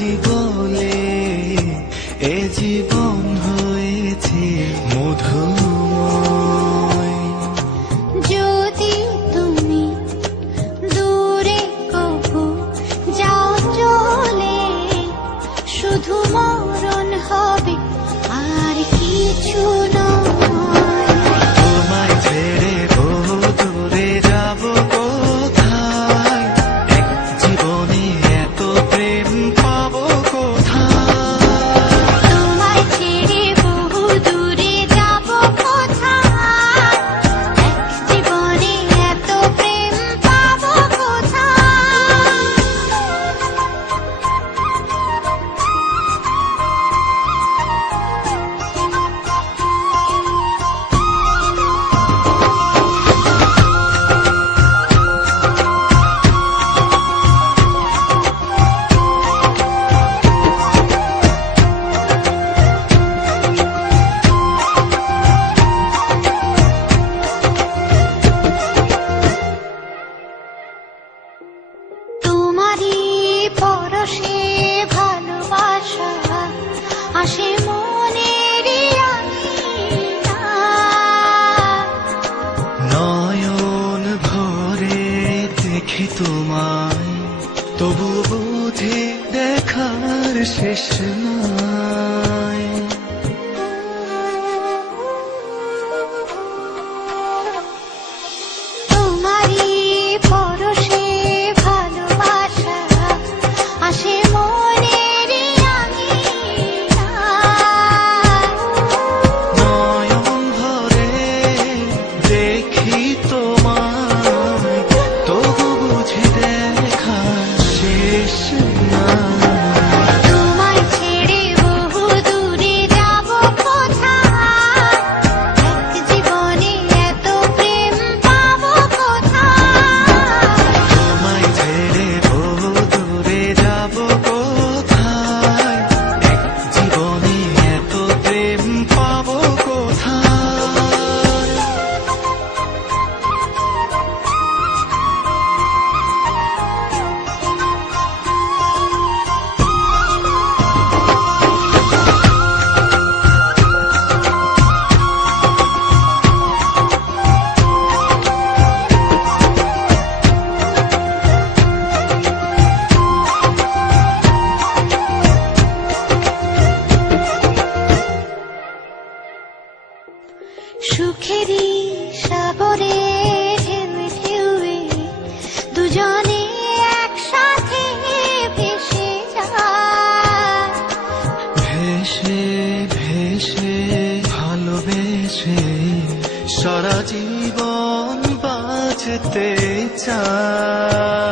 sigo নয়ন ভরে দেখি তোমায় তবু বুঝি দেখার শেষ নাই। সুখেরই সাগরে দুজনে ভেসে যায় ভেসে ভেসে ভালোবেসে সারা জীবন বাঁচতে চায়